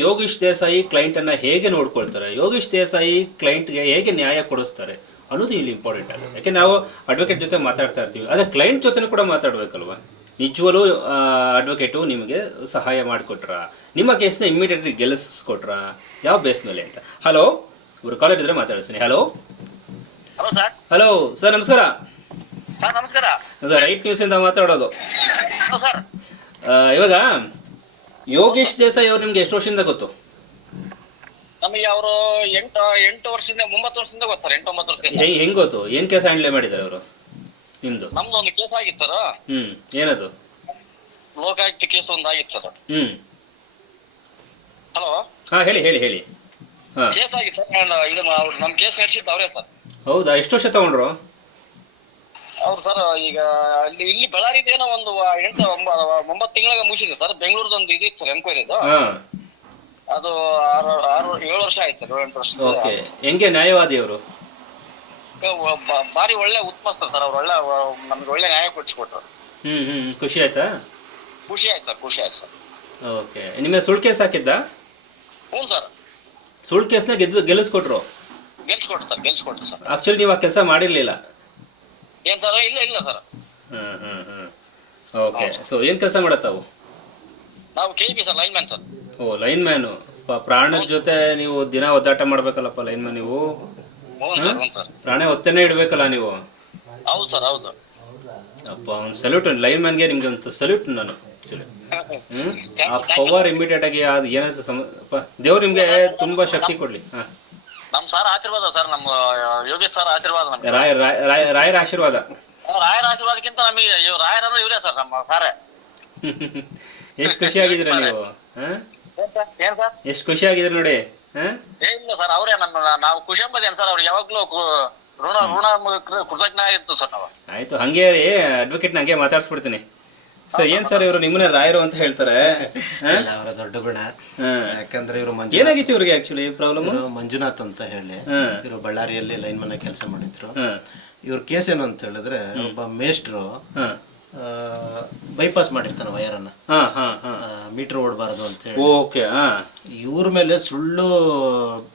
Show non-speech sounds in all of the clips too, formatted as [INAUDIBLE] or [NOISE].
Yogish Desai client ಅನ್ನ ಹೇಗೆ ನೋಡ್ಕೊಳ್ತಾರೆ? ಯೋಗೀಶ್ ದೇಸಾಯಿ ಕ್ಲೈಂಟ್ಗೆ ಹೇಗೆ ನ್ಯಾಯ ಕೊಡಿಸ್ತಾರೆ? ಅನ್ನೋದು ಇಲ್ಲಿ ಇಂಪಾರ್ಟೆಂಟ್ ಆಗುತ್ತೆ. ಯಾಕೆ ನಾವು ಅಡ್ವೊಕೇಟ್ ಜೊತೆ ಮಾತಾಡ್ತಾ ಇರ್ತೀವಿ. ಅದೇ ಕ್ಲೈಂಟ್ ಜೊತೆನೂ ಕೂಡ ಮಾತಾಡ್ಬೇಕಲ್ವಾ? ನಿಜವಲ್ಲೂ ಅಡ್ವೊಕೇಟು ನಿಮಗೆ ಸಹಾಯ ಮಾಡಿಕೊಟ್ರ? ನಿಮ್ಮ ಕೇಸ್ನ ಇಮಿಡಿಯೇಟ್ಲಿ ಗೆಲ್ಲಿಸ್ಕೊಟ್ರ? ಯಾವ ಬೇಸ್ ಮೇಲೆ ಅಂತ. ಹಲೋ ಇವರು ಕಾಲೇಜ್ ಇದ್ರೆ ಮಾತಾಡಿಸ್ತೀನಿ ಹಲೋ ಹಲೋ ಸರ್ ನಮಸ್ಕಾರ. ಸರ್ ನಮಸ್ಕಾರ. ರೈಟ್ ರೈಟ್ ಇಂದ ಮಾತಾಡೋದು. ಇವಾಗ ಯೋಗೇಶ್ ದೇಸಾಯಿ ಅವ್ರು ನಿಮ್ಗೆ ಎಷ್ಟು ವರ್ಷದಿಂದ ಗೊತ್ತು? ನಮಗೆ ಅವರು ಎಂಟು ಎಂಟು ವರ್ಷದಿಂದ ಒಂಬತ್ತು ವರ್ಷದಿಂದ ಗೊತ್ತಾರೆ ಸರ್ ಎಂಟು ಒಂಬತ್ತು ವರ್ಷದಿಂದ. ಹೆಂಗ್ ಹೆಂಗ್ ಗೊತ್ತು? ಏನ್ ಕೆಲಸ ಹ್ಯಾಂಡ್ಲೆ ಮಾಡಿದಾರೆ ಅವರು? ನಿಮ್ದು? ನಮ್ದು ಒಂದು ಕೇಸ್ ಆಗಿತ್ತು ಸರ್. ಹ್ಮ್ ಏನದು? ಲೋಕಾಯುಕ್ತ ಕೇಸ್ ಒಂದು ಆಗಿತ್ತು ಸರ್. ಹ್ಮ್. ಹಲೋ? ಹಾ ಹೇಳಿ ಹೇಳಿ ಹೇಳಿ. ಹಾ. ಕೇಸ್ ಆಗಿತ್ತು ಸರ್ ಇದನ್ನ ಅವ್ರು ನಮ್ಮ ಕೇಸ್ ನಡೆಸಿದ್ದು ಅವರೇ ಸರ್. ಹೌದಾ? ಎಷ್ಟು ವರ್ಷ ತಗೊಂಡ್ರು? ಅವ್ರು ಸರ್ ಈಗ ಅಲ್ಲಿ ಇಲ್ಲಿ ಬಳ್ಳಾರಿದ ಏನೋ ಒಂದು ಎಂಟು ಒಂಬ- ಒಂಬತ್ತು ತಿಂಗಳಿಗೆ ಮುಗಿಸಿದೆ ಸರ್ ಬೆಂಗಳೂರದ ಒಂದು ಇದು ಇತ್ತು ಎಂಕ್ವೈರಿ ಎಂಕ್ವೈರಿದು ಅದು ಆರು ಆರು ಏಳು ವರ್ಷ ಆಯ್ತು ಸರ್ ಏಳು ಎಂಟು ವರ್ಷ ಓಕೆ ಹೆಂಗೆ ನ್ಯಾಯವಾದಿ ಅವರು ಭಾರಿ ಒಳ್ಳೆ ಉತ್ಮಸ್ತ ಸರ್ ಅವ್ರು ಒಳ್ಳೆ ನಮ್ಗೆ ಒಳ್ಳೆ ನ್ಯಾಯ ಕೊಡಿಸ್ಕೊಟ್ರು. ಹ್ಮ್ ಹ್ಮ್ ಖುಷಿ ಆಯ್ತಾ? ಖುಷಿ ಆಯ್ತು ಸರ್ ಖುಷಿ ಆಯ್ತು ಸರ್. ಓಕೆ ನಿಮ್ಮ ಸುಳ್ಳು ಕೇಸ್ ಹಾಕಿದ್ದ? ಹ್ಞೂ ಸರ್. ಸುಳ್ಳು ಕೇಸ್ನ ಗೆದ್ದು ಗೆಲ್ಲಿಸ್ಕೊಟ್ರು? ಗೆಲ್ಸ್ಕೊಟ್ರು ಸರ್ ಗೆಲ್ಸ್ಕೊಟ್ರು ಸರ್. ಆಕ್ಚುಲಿ ನೀವು ಆ ಕೆಲಸ ಮಾಡಿರ್ಲಿಲ್ಲ. ಏನ್ ಸರ್? ಇಲ್ಲ ಇಲ್ಲ ಸರ್. ಹ್ಮ್ ಹ್ಮ್ ಹ್ಮ್. ಓಕೆ ಸೊ ಏನ್ ಕೆಲಸ ಮಾಡತ್ತಾವು ನಾವು K B sir line man sir. ಓ ಲೈನ್ ಮ್ಯಾನು ಪ್ರಾಣದ ಜೊತೆ ನೀವು ದಿನ ಒದ್ದಾಟ ಮಾಡ್ಬೇಕಲ್ಲಪ್ಪ ಲೈನ್ ಮ್ಯಾನ್ ನೀವು? ಹ್ಞೂ ಸರ್ ಹ್ಞೂ ಸರ್. ಪ್ರಾಣ ಹೊತ್ತೇನೆ ಇಡ್ಬೇಕಲ್ಲ ನೀವು? ಹೌದು ಸರ್ ಹೌದು ಅಪ್ಪ ಒಂದು ಸಲ್ಯೂಟ್ ಲೈನ್ ಮ್ಯಾನ್ಗೆ ನಿಮ್ಗೆ ಒಂದು ಸಲ್ಯೂಟ್ ನಾನು ಆಕ್ಚುಲಿ ಹ್ಮ್? ಆ ಪವರ್ ಇಮಿಡಿಯೇಟ್ ಆಗಿ ಅದು ಏನೋ ಸಮ ದೇವ್ರು ನಿಮ್ಗೆ ತುಂಬಾ ಶಕ್ತಿ ಕೊಡ್ಲಿ. ಹಾ. ನಮ್ ಸರ್ ಆಶೀರ್ವಾದ ಸರ್ ನಮ್ಮ ಯೋಗೇಶ್ ಸರ್ ಆಶೀರ್ವಾದ ನಮ್ಗೆ. ರಾಯ ರಾಯ- ರಾಯ- ರಾಯರ ಆಶೀರ್ವಾದ. ರಾಯರ ಆಶೀರ್ವಾದಕ್ಕಿಂತ ನಮಗೆ ಇವ್ ರಾಯರನ್ನು ಇವರೇ ಸರ್ ನಮ್ಮ ಸಾರೆ. ಎಷ್ಟು ಖುಷಿ ಆಗಿದ್ರ ನೀವು ಹಾ? ಏನ್ ಸರ್ ಎಷ್ಟು ಖುಷಿ ಆಗಿದ್ರಿ ನೋಡಿ ಹಾ? ಏ ಇಲ್ಲ ಸರ್ ಅವರೇ ನಮ್ಮ ನಾವು ಖುಷಿ ಎಂಬುದೇನು ಸರ್ ಅವ್ರಿಗೆ ಯಾವಾಗ್ಲೂ ಕು- ಋಣ ಋಣ ಕೃತಜ್ಞ ಇರ್ತೀವಿ ಸರ್ ನಾವು. ಆಯ್ತು ಹಂಗೆ ರೀ ಅಡ್ವೊಕೇಟ್ ಹಂಗೆ ಮಾತಾಡ್ಸ್ಬಿಡ್ತೀನಿ. ಸರ್ ಏನ್ ಸರ್ ಇವರು ನಿಮ್ಮನೆ ರಾಯರು ಅಂತ ಹೇಳ್ತಾರೆ? [LAUGHS] ಇಲ್ಲ, ಅವರ ದೊಡ್ಡ ಗುಣ. ಯಾಕಂದ್ರೆ ಇವರು ಮಂಜು ಏನಾಗಿತ್ತು ಇವ್ರಿಗೆ ಆಕ್ಚುಲಿ ಪ್ರಾಬ್ಲಮ್ ಇವರು ಮಂಜುನಾಥ್ ಅಂತ ಹೇಳಿ. ಇವರು ಬಳ್ಳಾರಿಯಲ್ಲಿ ಲೈನ್ ಮನೆ ಕೆಲಸ ಮಾಡಿದ್ರು. ಇವ್ರ ಕೇಸ್ ಏನು ಅಂತ ಹೇಳಿದ್ರೆ ಒಬ್ಬ ಮೇಸ್ಟ್ರು ಬೈಪಾಸ್ ಮಾಡಿರ್ತಾನೆ ವಯರನ್ನ ಹಾ ಹಾ ಹಾ. ಮೀಟರ್ ಓಡಬಾರದು ಅಂತ ಹೇಳಿ. ಓಕೆ ಹಾ. ಇವ್ರ ಮೇಲೆ ಸುಳ್ಳು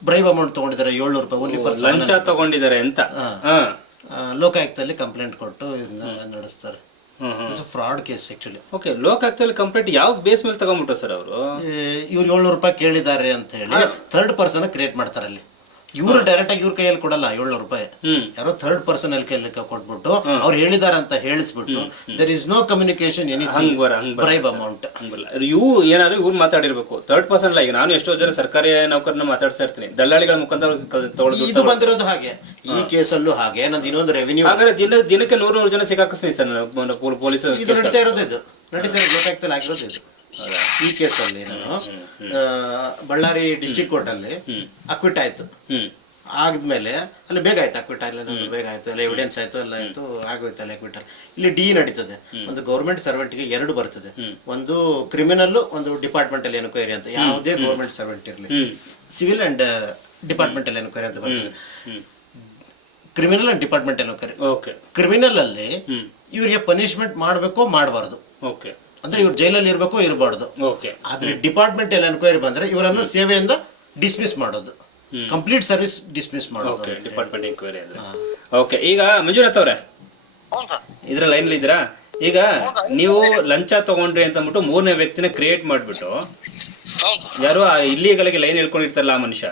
ಬ್ರೈಬ್ ಅಮೌಂಟ್ ತಗೊಂಡಿದ್ದಾರೆ ಏಳ್ನೂರು ರೂಪಾಯಿ ಓನ್ಲಿ ಫಾರ್ ಲಂಚ ತಗೊಂಡಿದ್ದಾರೆ ಅಂತ. ಹಾ. ಲೋಕಾಯುಕ್ತಲ್ಲಿ ಕಂಪ್ಲೇಂಟ್ ಕೊಟ್ಟು ಇದನ್ನ ನಡೆಸ್ತಾರೆ. ಫ್ರಾಡ್ ಕೇಸ್ ಆಕ್ಚುಲಿ ಓಕೆ ಲೋಕಾಯುಕ್ತಲ್ಲಿ ಕಂಪ್ಲೇಂಟ್ ಯಾವ ಬೇಸ್ ಮೇಲೆ ತಗೊಂಡ್ಬಿಟ್ರು ಸರ್ ಅವರು? ಇವ್ರು ಏಳ್ನೂರು ರೂಪಾಯಿ ಕೇಳಿದ್ದಾರೆ ಅಂತ ಹೇಳಿ ಥರ್ಡ್ ಪರ್ಸನ್ ಕ್ರಿಯೇಟ್ ಮಾಡ್ತಾರೆ ಅಲ್ಲಿ. ಇವ್ರು ಡೈರೆಕ್ಟ್ ಆಗಿ ಇವ್ರ ಕೈಯಲ್ಲಿ ಕೊಡಲ್ಲ ಏಳ್ನೂರು ರೂಪಾಯಿ. ಯಾರೋ ಥರ್ಡ್ ಪರ್ಸನ್ ಅಲ್ಲಿ ಕೈಯಲ್ಲಿ ಕೊಟ್ಬಿಟ್ಟು ಅವ್ರು ಹೇಳಿದಾರ ಅಂತ ಹೇಳಿಸ್ಬಿಟ್ಟು there is no communication anything bribe amount ಇವು ಏನಾದ್ರು ಇವ್ರು ಮಾತಾಡಿರ್ಬೇಕು. ಥರ್ಡ್ ಪರ್ಸನ್ ಅಲ್ಲ ಈಗ ನಾನು ಎಷ್ಟೋ ಜನ ಸರ್ಕಾರಿ ನೌಕರನ್ನ ಮಾತಾಡ್ತಾ ಇರ್ತೀನಿ. ದಲ್ಲಾಳಿಗಳ ಮುಖಾಂತರ ತಗೊಳ್ಳೋದು ಇದು ಬಂದಿರೋದು ಹಾಗೆ. ಈ ಕೇಸಲ್ಲೂ ಹಾಗೆ. ನಂದು ಇನ್ನೊಂದು ರೆವಿನ್ಯೂ ಹಾಗಾದ್ರೆ ದಿನ ದಿನಕ್ಕೆ ನೂರು ನೂರು ಜನ ಸಿಕ್ಕಾಕಿಸ್ತೀನಿ ಸರ್. ಪೊಲೀಸ್ ಇದು ನಡೀತಾ ಇರೋದು ಇದು. ನಡೀತಾ ಇರೋದು ಆಗಿರೋದು ಇದು. ಈ ಕೇಸಲ್ಲಿ ನಾನು ಬಳ್ಳಾರಿ ಡಿಸ್ಟಿಕ್ ಕೋರ್ಟಲ್ಲಿ ಅಕ್ವಿಟ್ ಆಯ್ತು. ಆಗದ್ಮೇಲೆ ಆದ್ಮೇಲೆ ಅಲ್ಲಿ ಬೇಗ ಆಯ್ತು ಅಕ್ವಿಟ್ ಆಗಲಿ ಬೇಗ ಆಯ್ತು ಅಲ್ಲ ಎವಿಡೆನ್ಸ್ ಆಯ್ತು ಎಲ್ಲ ಆಯ್ತು ಆಗೋಯ್ತು ಅಲ್ಲಿ. ಅಕ್ವಿಟ್ ಇಲ್ಲಿ ಡಿ ನಡೀತದೆ. ಒಂದು ಗೌರ್ಮೆಂಟ್ ಸರ್ವೆಂಟ್ಗೆ ಎರಡು ಬರ್ತದೆ. ಒಂದು ಕ್ರಿಮಿನಲ್ ಒಂದು ಡಿಪಾರ್ಟ್ಮೆಂಟಲ್ ಎನ್ಕ್ವೈರಿ ಅಂತ. ಯಾವುದೇ ಗೌರ್ಮೆಂಟ್ ಸರ್ವೆಂಟ್ ಇರಲಿ. ಸಿವಿಲ್ ಅಂಡ್ ಡಿಪಾರ್ಟ್ಮೆಂಟಲ್ ಎನ್ಕ್ವೈರಿ ಅಂತ ಬರ್ತದೆ. Criminal and department enquiry okay criminal ಅಲ್ಲಿ ಇವರಿಗೆ ಪನಿಷ್ಮೆಂಟ್ ಮಾಡಬೇಕೋ ಮಾಡಬಾರದು. ಓಕೆ ಅಂದ್ರೆ ಇವ್ರು ಜೈಲಲ್ಲಿ ಇರಬೇಕು ಇರಬಾರ್ದು. ಓಕೆ ಆದ್ರೆ ಡಿಪಾರ್ಟ್ಮೆಂಟ್ ಎಲ್ಲ ಎನ್ಕ್ವೈರಿ ಬಂದ್ರೆ ಇವರನ್ನು ಸೇವೆಯಿಂದ ಡಿಸ್ಮಿಸ್ ಮಾಡೋದು. ಕಂಪ್ಲೀಟ್ ಸರ್ವಿಸ್ ಡಿಸ್ಮಿಸ್ ಮಾಡೋದು ಓಕೆ ಡಿಪಾರ್ಟ್ಮೆಂಟ್ ಎನ್ಕ್ವೈರಿ ಅಂದ್ರೆ. ಓಕೆ ಈಗ ಮಂಜುನಾಥ್ ಅವರೇ. ಸರ್. ಇದ್ರ ಲೈನ್ ಇದ್ದೀರಾ? ಈಗ ನೀವು ಲಂಚ ತಗೊಂಡ್ರಿ ಅಂತ ಅಂದ್ಬಿಟ್ಟು ಮೂರನೇ ವ್ಯಕ್ತಿನ ಕ್ರಿಯೇಟ್ ಮಾಡ್ಬಿಟ್ಟು ಯಾರು ಇಲ್ಲಿಗಳಿಗೆ ಲೈನ್ ಹೇಳ್ಕೊಂಡಿರ್ತಾರಲ್ಲ ಆ ಮನುಷ್ಯ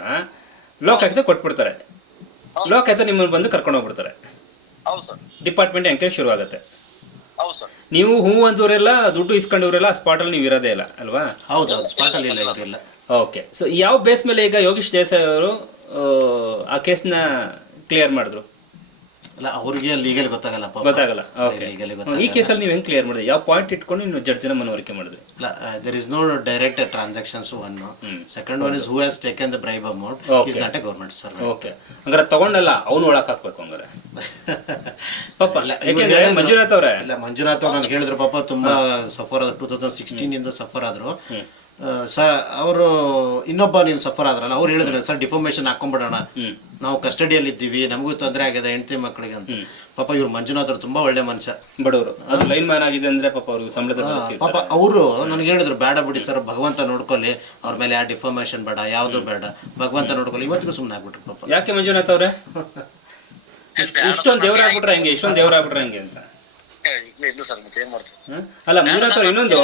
ಲೋಕಾಯುಕ್ತ ಕೊಟ್ಬಿಡ್ತಾರೆ. ಲೋಕಾಯುಕ್ತ ನಿಮ್ಮನ್ನು ಬಂದು ಕರ್ಕೊಂಡು ಹೋಗ್ಬಿಡ್ತಾರೆ ಹೌದು ಸರ್. ಡಿಪಾರ್ಟ್ಮೆಂಟ್ ಎಂಕ್ವೈರಿ ಶುರು ಆಗುತ್ತೆ ಹೌದು ಸರ್. ನೀವು ಹೂ ಅಂದವರೆಲ್ಲ ದುಡ್ಡು ಇಸ್ಕೊಂಡವರೆಲ್ಲ ಸ್ಪಾಟ್ ಅಲ್ಲಿ ನೀವು ಇರೋದೇ ಇಲ್ಲ ಅಲ್ವಾ? ಹೌದೌದು ಸ್ಪಾಟ್ ಅಲ್ಲಿ ಇಲ್ಲ ಇಲ್ಲ ಓಕೆ ಸೊ ಯಾವ ಬೇಸ್ ಮೇಲೆ ಈಗ ಯೋಗೀಶ್ ದೇಸಾಯಿ ಅವರು ಆ ಕೇಸ್ನ ಕ್ಲಿಯರ್ ಮಾಡಿದ್ರು? ಅಲ್ಲ ಅವ್ರಿಗೆ ಲೀಗಲ್ ಗೊತ್ತಾಗಲ್ಲ ಪಾಪ. ಗೊತ್ತಾಗಲ್ಲ. ಓಕೆ ಲೀಗಲಿ ಈ ಗೊತ್ತಾಗಲ್ಲ. ಕೇಸಲ್ಲಿ ನೀವು ಹೆಂಗ್ ಕ್ಲಿಯರ್ ಮಾಡಿದ್ರಿ ಯಾವ ಪಾಯಿಂಟ್ ಇಟ್ಕೊಂಡು ನೀವು ಜಡ್ಜಿನ ಮನವರಿಕೆ ಮಾಡಿದ್ರಿ? There is no direct transactions one second one is who has taken the bribe amount is not a government sir okay ಹಂಗಾರೆ ತಗೊಂಡಲ್ಲ ಅವನು ಒಳಕ್ ಹಾಕ್ಬೇಕು ಹಂಗಾರೆ. [LAUGHS] ಪಾಪ ಯಾಕೆಂದ್ರೆ ಮಂಜುನಾಥ್ ಅವರೇ. ಇಲ್ಲ ಮಂಜುನಾಥ್ ಅವ್ರು ನನಗೆ ಹೇಳಿದ್ರು ಪಾಪ ತುಂಬಾ ಸಫರ್ ಆದ್ರು. ಟೂ ತೌಸಂಡ್ ಸಿಕ್ಸ್ಟೀನ್ ಇಂದ ಸಫರ್ ಆದ್ರು. ಸ ಅವರು ಇನ್ನೊಬ್ಬ ನೀನು ಸಫರ್ ಆದ್ರಲ್ಲ ಅವ್ರು ಹೇಳಿದ್ರೆ ಸರ್ ಡಿಫಾರ್ಮೇಶನ್ ಹಾಕೊಂಡ್ಬಿಡೋಣ ನಾವು ಕಸ್ಟಡಿಯಲ್ಲಿ ಇದ್ದೀವಿ ನಮಗೂ ತೊಂದರೆ ಆಗಿದೆ ಹೆಂಡತಿ ಮಕ್ಕಳಿಗೆ ಅಂತ. ಪಾಪ ಇವ್ರು ಮಂಜುನಾಥ್ ಅವ್ರು ತುಂಬಾ ಒಳ್ಳೆ ಮನುಷ್ಯ. ಬಡವರು. ಅದು ಲೈನ್ ಮ್ಯಾನ್ ಆಗಿದೆ ಅಂದ್ರೆ ಪಾಪ ಅವ್ರಿಗೆ ಸಂಬಳದ ಪಾಪ ಅವರು ನನಗೆ ಹೇಳಿದ್ರು ಬೇಡ ಬಿಡಿ ಸರ್ ಭಗವಂತ ನೋಡ್ಕೊಳ್ಳಿ. ಅವ್ರ ಮೇಲೆ ಆ ಡಿಫಾರ್ಮೇಶನ್ ಬೇಡ ಯಾವುದು ಬೇಡ. ಭಗವಂತ ನೋಡ್ಕೊಳ್ಳಿ. ಇವತ್ತಿಗೂ ಸುಮ್ಮನೆ ಆಗ್ಬಿಟ್ರು ಪಾಪ. ಯಾಕೆ ಮಂಜುನಾಥ್ ಅವ್ರೆ? ಇಷ್ಟೊಂದು ದೇವರಾಗ್ಬಿಟ್ರೆ ಹೆಂಗೆ? ಇಷ್ಟೊಂದು ದೇವರಾಗ್ಬಿಟ್ರೆ ಹೆಂಗೆ ಅಂತ? ಇಲ್ಲ ಸರ್ ಮತ್ತೆ ಏನ್ ಮಾಡ್ತೀವಿ ಅಲ್ಲ ಮಂಜುನಾಥ್ ಅವ್ರ ಇನ್ನೊಂದು.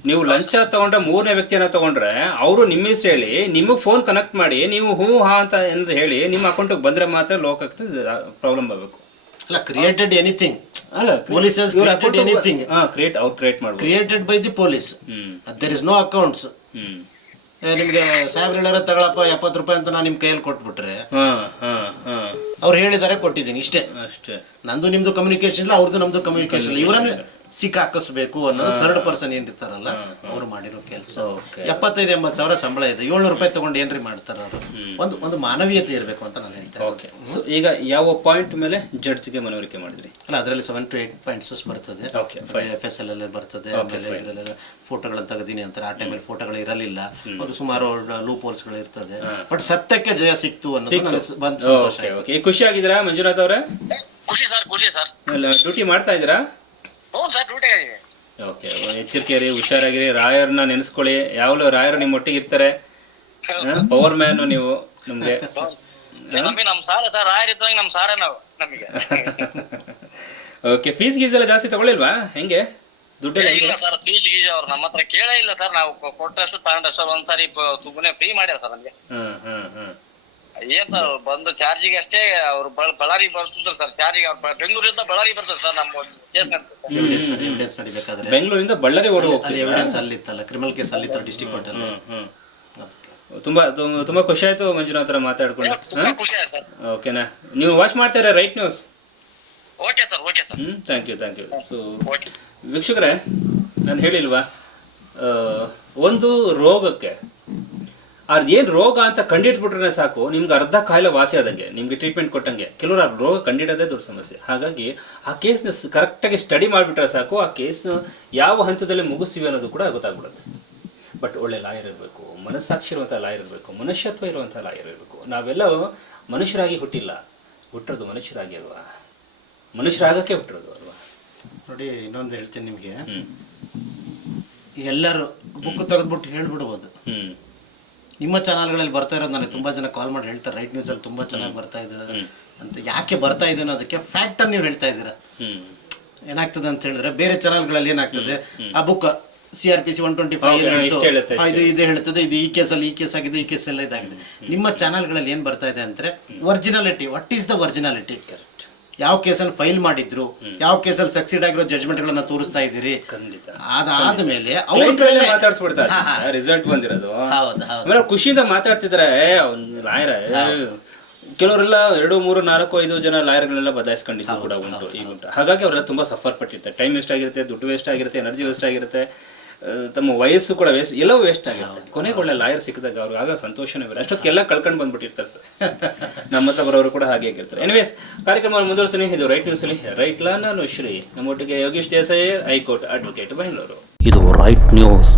ನೀವು ಲಂಚ ತಗೊಂಡ್ರೆ ಮೂರನೇ ವ್ಯಕ್ತಿಯನ್ನ ತಗೊಂಡ್ರೆ ಅವರು ನಿಮ್ಮ ಹೆಸರು ಹೇಳಿ ನಿಮಗೆ ಫೋನ್ ಕನೆಕ್ಟ್ ಮಾಡಿ ನೀವು ಹೂ ಹಾ ಅಂತ ಏನಾದ್ರು ಹೇಳಿ ನಿಮ್ಮ ಅಕೌಂಟಿಗೆ ಬಂದ್ರೆ ಮಾತ್ರ ಲೋಕಕ್ಕೆ ಪ್ರಾಬ್ಲಮ್ ಆಗಬೇಕು. ಅಲ್ಲ ಕ್ರಿಯೇಟೆಡ್ ಎನಿಥಿಂಗ್ ಅಲ್ಲ ಪೊಲೀಸ್ ಕ್ರಿಯೇಟೆಡ್ ಎನಿಥಿಂಗ್. ಹಾ ಕ್ರಿಯೇಟ್ ಅವ್ರು ಕ್ರಿಯೇಟ್ ಮಾಡಿ created by the police hmm. There is no accounts hmm. ನಿಮ್ಗೆ ಸಾಹೇಬ್ರು ಹೇಳಾರ ತಗೊಳಪ್ಪ ಎಪ್ಪತ್ತು ರೂಪಾಯಿ ಅಂತ ನಾನು ನಿಮ್ ಕೈಯಲ್ಲಿ ಕೊಟ್ಬಿಟ್ರೆ. ಹಾ ಹಾ ಹಾ. ಅವ್ರು ಹೇಳಿದಾರೆ ಕೊಟ್ಟಿದ್ದೀನಿ ಇಷ್ಟೇ. ಅಷ್ಟೇ. ನಂದು ನಿಮ್ದು ಕಮ್ಯುನಿಕೇಶನ್ ಇಲ್ಲ ಅವ್ರದ್ದು ನಮ್ದು ಕಮ್ಯುನಿಕೇಶನ್ ಇಲ್ಲ. ಇವರನ್ನ ಸಿಕ್ಕ ಹಾಕಿಸ್ಬೇಕು ಅನ್ನೋದು ಥರ್ಡ್ ಪರ್ಸನ್ ಏನಿರ್ತಾರಲ್ಲ ಅವ್ರು ಮಾಡಿರೋ ಕೆಲಸ. ಎಪ್ಪತ್ತೈದು ಎಂಬತ್ತು ಸಾವಿರ ಸಂಬಳ ಇದೆ. ಏಳ್ನೂರು ರೂಪಾಯಿ ತಗೊಂಡು ಏನ್ರಿ ಮಾಡ್ತಾರ ಅವರು? ಒಂದು ಒಂದು ಮಾನವೀಯತೆ ಇರಬೇಕು ಅಂತ ನಾನು ಹೇಳ್ತೇನೆ ಓಕೆ ಸೊ ಈಗ ಯಾವ ಪಾಯಿಂಟ್ ಮೇಲೆ ಜಡ್ಜ್ಗೆ ಮನವರಿಕೆ ಮಾಡಿದ್ರಿ? ಅಲ್ಲ ಅದರಲ್ಲಿ ಸೆವೆನ್ ಟು ಏಟ್ ಪಾಯಿಂಟ್ಸ್ ಬರ್ತದೆ. ಎಫ್ ಎಸ್ ಎಲ್ ಎಲ್ ಬರ್ತದೆ. ಆಮೇಲೆ ಇದರಲ್ಲೆಲ್ಲ ಫೋಟೋಗಳನ್ನ ತೆಗೆದೀನಿ ಅಂತಾರೆ. ಆ ಟೈಮಲ್ಲಿ ಫೋಟೋಗಳು ಇರಲಿಲ್ಲ. ಒಂದು ಸುಮಾರು ಲೂಪ್ ಹೋಲ್ಸ್ಗಳು ಇರ್ತದೆ. ಬಟ್ ಸತ್ಯಕ್ಕೆ ಜಯ ಸಿಕ್ತು ಅನ್ನೋದು ನನಗೆ ಬಂದ್ ಸಂತೋಷ ಓಕೆ ಓಕೆ ಖುಷಿ ಆಗಿದ್ರಾ ಮಂಜುನಾಥ್ ಅವರೇ? ಖುಷಿ ಸರ್ ಖುಷಿ ಸರ್. ಡ್ಯೂಟಿ ಮಾಡ್ತಾ ಇದ್ದೀರಾ? ಹ್ಞೂ ಸರ್ ಡ್ಯೂಟಿ ಓಕೆ ಎಚ್ಚರಿಕೆ ರೀ ಹುಷಾರಾಗಿರಿ. ರಾಯರ್ನ ನೆನೆಸ್ಕೊಳ್ಳಿ. ಯಾವಾಗಲೂ ರಾಯರ್ ನಿಮ್ಮ ಒಟ್ಟಿಗೆ ಇರ್ತಾರೆ? ಪವರ್ ಮ್ಯಾನ್ ನೀವು ನಮಗೆ. [LAUGHS] ನಮಗೆ ನಮ್ ಸಾರ ಸರ್ ಆಯ್ರಿದ್ದಂಗೆ ನಮ್ಮ ಸಾರ ನಾವು ನಮಗೆ. ಓಕೆ ಫೀಸ್ ಗೀಸ್ ಎಲ್ಲ ಜಾಸ್ತಿ ತಗೊಳ್ಳಿಲ್ವಾ? ಹೆಂಗೆ? ದುಡ್ಡೆಲ್ಲ ಹೆಂಗೆ ಇಲ್ಲ ಸರ್ ಫೀಸ್ ಗೀಜ್ ಅವ್ರು ನಮ್ಮ ಹತ್ರ ಕೇಳೇ ಇಲ್ಲ ಸರ್. ನಾವು ಕೊಟ್ಟಷ್ಟು ತಗೊಂಡಷ್ಟು ಒಂದ್ಸಾರಿ ಸುಮ್ಮನೆ ಫ್ರೀ ಮಾಡ್ಯಾರ ಸರ್ ನಮ್ಗೆ. ಹ್ಮ್ ಹ್ಮ್ ಹಾಂ ಏನ್ ಸರ್ ಬಂದು ಚಾರ್ಜಿಗೆ ಅಷ್ಟೇ ಅವ್ರು ಬಳ್ಳಾರಿ ಬರ್ತಿದ್ರು ಸರ್ ಚಾರ್ಜಿಗೆ ಅವ್ರು ಬೆಂಗಳೂರಿಂದ ಬಳ್ಳಾರಿ ಬರ್ತಾರೆ ಸರ್ ನಮ್ಮ ಕೇಸ್ ಎವಿಡೆನ್ಸ್ ಎವಿಡೆನ್ಸ್ ನಡಿಬೇಕಾದ್ರೆ ಬೆಂಗಳೂರಿಂದ ಬಳ್ಳಾರಿ ಓಡಿ ಅಲ್ಲಿ ಹೋಗ್ತೀವಿ ಎವಿಡೆನ್ಸ್ ಅಲ್ಲಿತ್ತಲ್ಲ ಕ್ರಿಮಿನಲ್ ಕೇಸ್ ಅಲ್ಲಿತ್ತು ಡಿಸ್ಟಿಕ್ ಕೋರ್ಟ್ ಅಲ್ಲಿ? ತುಂಬಾ ತುಂಬಾ ಖುಷಿ ಆಯ್ತು ಮಂಜುನಾಥ್ ಹತ್ರ ಮಾತಾಡ್ಕೊಂಡು. ಖುಷಿ ಆಯ್ತು ಸರ್ ಓಕೆನಾ ನೀವು ವಾಚ್ ಮಾಡ್ತೀರಾ right news okay sir okay sir hmm thank you thank you so ವೀಕ್ಷಕರೇ ನಾನು ಹೇಳಿಲ್ವಾ ಒಂದು ರೋಗಕ್ಕೆ ಅದೇನು ರೋಗ ಅಂತ ಕಂಡಿಡ್ಬಿಟ್ರೆ ಸಾಕು ನಿಮ್ಗೆ ಅರ್ಧ ಕಾಯಿಲೆ ವಾಸಿ ಆದಂಗೆ ನಿಮ್ಗೆ ಟ್ರೀಟ್ಮೆಂಟ್ ಕೊಟ್ಟಂಗೆ. ಕೆಲವರು ಆ ರೋಗ ಕಂಡಿಡೋದೇ ದೊಡ್ಡ ಸಮಸ್ಯೆ. ಹಾಗಾಗಿ ಆ ಕೇಸ್ನ ಕರೆಕ್ಟಾಗಿ ಸ್ಟಡಿ ಮಾಡಿಬಿಟ್ರೆ ಸಾಕು ಆ ಕೇಸ್ ಯಾವ ಹಂತದಲ್ಲಿ ಮುಗಿಸ್ತೀವಿ ಅನ್ನೋದು ಕೂಡ ಗೊತ್ತಾಗ್ಬಿಡುತ್ತೆ. ಬಟ್ ಒಳ್ಳೆ ಲಾಯರ್ ಇರಬೇಕು ಮನಸ್ಸಾಕ್ಷಿ ಇರುವಂಥ ಲಾಯರ್ ಇರಬೇಕು ಮನುಷ್ಯತ್ವ ಇರುವಂಥ ಲಾಯರ್ ಇರಬೇಕು. ನಾವೆಲ್ಲ ಮನುಷ್ಯರಾಗಿ ಹುಟ್ಟಿಲ್ಲ ಹುಟ್ಟಿರೋದು ಮನುಷ್ಯರಾಗಿ ಅಲ್ವಾ? ಮನುಷ್ಯರಾಗಕ್ಕೆ ಹುಟ್ಟಿರೋದು ಅಲ್ವಾ? ನೋಡಿ ಇನ್ನೊಂದು ಹೇಳ್ತೀನಿ ನಿಮಗೆ. ಎಲ್ಲರೂ ಬುಕ್ ತೆಗೆದ್ಬಿಟ್ಟು ಹೇಳ್ಬಿಡ್ಬೋದು. ನಿಮ್ಮ ಚಾನಲ್ಗಳಲ್ಲಿ ಬರ್ತಾ ಇರೋದು ನನಗೆ ತುಂಬಾ ಜನ ಕಾಲ್ ಮಾಡಿ ಹೇಳ್ತಾರೆ ರೈಟ್ ನ್ಯೂಸ್ ಅಲ್ಲಿ ತುಂಬಾ ಚೆನ್ನಾಗಿ ಬರ್ತಾ ಇದೆ. ಅಂತ ಯಾಕೆ ಬರ್ತಾ ಇದೆ ಅನ್ನೋದಕ್ಕೆ ಫ್ಯಾಕ್ಟ್ ನೀವು ಹೇಳ್ತಾ ಇದ್ದೀರಾ? ಏನಾಗ್ತದೆ ಅಂತ ಹೇಳಿದ್ರೆ ಬೇರೆ ಚಾನಲ್ಗಳಲ್ಲಿ ಏನಾಗ್ತದೆ? ಆ book C R P C one twenty five ಇದು ಇದು ಹೇಳ್ತದೆ ಇದು ಈ ಕೇಸಲ್ಲಿ ಈ ಕೇಸ್ ಆಗಿದೆ ಈ ಕೇಸ್ ಎಲ್ಲ ಇದಾಗಿದೆ. ನಿಮ್ಮ ಚಾನಲ್ಗಳಲ್ಲಿ ಏನ್ ಬರ್ತಾ ಇದೆ ಅಂದ್ರೆ originality what is the originality ಯಾವ ಕೇಸಲ್ಲಿ ಫೈಲ್ ಮಾಡಿದ್ರು ಯಾವ ಕೇಸಲ್ಲಿ ಸಕ್ಸೀಡ್ ಆಗಿರೋ ಜಡ್ಜ್ಮೆಂಟ್ ಗಳನ್ನ ತೋರಿಸ್ತಾ ಇದ್ದೀರಿ ಅದಾದ್ಮೇಲೆ ಅವ್ರ ಕಡೆ ಮಾತಾಡ್ಸ್ಬಿಡ್ತಾರೆ. ರಿಸಲ್ಟ್ ಬಂದಿರೋದು. ಆಮೇಲೆ ಖುಷಿಯಿಂದ ಮಾತಾಡ್ತಿದ್ರೆ ಲಾಯರ ಕೆಲವರೆಲ್ಲ ಎರಡು ಮೂರು ನಾಲ್ಕು ಐದು ಜನ ಲಾಯರ್ಗಳೆಲ್ಲ ಬದಲಾಯಿಸ್ಕೊಂಡಿದ್ದು ಕೂಡ ಉಂಟು ಉಂಟು ಹಾಗಾಗಿ ಅವರೆಲ್ಲ ತುಂಬಾ ಸಫರ್ ಪಟ್ಟಿರ್ತಾರೆ. ಟೈಮ್ ವೇಸ್ಟ್ ಆಗಿರುತ್ತೆ ದುಡ್ಡು ವೇಸ್ಟ್ ಆಗಿರುತ್ತೆ ಎನರ್ಜಿ ವೇಸ್ಟ್ ಆಗಿರುತ್ತೆ. ತಮ್ಮ ವಯಸ್ಸು ಕೂಡ ವೇಸ್ಟ್, ಎಲ್ಲವೂ ವೇಸ್ಟ್ ಆಗಿರುತ್ತೆ. ಕೊನೆಗೆ ಒಳ್ಳೆ ಲಾಯರ್ ಸಿಕ್ಕಿದಾಗ ಅವ್ರಿಗೆ ಆಗ ಸಂತೋಷನೇ ಬೇರೆ. ಅಷ್ಟೊತ್ತಿಗೆಲ್ಲ ಕಳ್ಕೊಂಡು ಬಂದ್ಬಿಟ್ಟಿರ್ತಾರೆ ಸರ್. ನಮ್ಮ ಬರೋರು ಕೂಡ ಹಾಗೆ ಆಗಿರ್ತಾರೆ ಎನಿವೇಸ್ ಕಾರ್ಯಕ್ರಮ ಮುಂದುವರಿಸಲಿ. ಇದು ರೈಟ್ ನ್ಯೂಸ್ ಅಲ್ಲಿ ರೈಟ್ ಲಾ, ನಾನು ಶ್ರೀ. ನಮ್ಮೊಟ್ಟಿಗೆ Yogesh Desai, high court advocate, Bengaluru. ಇದು ರೈಟ್ ನ್ಯೂಸ್.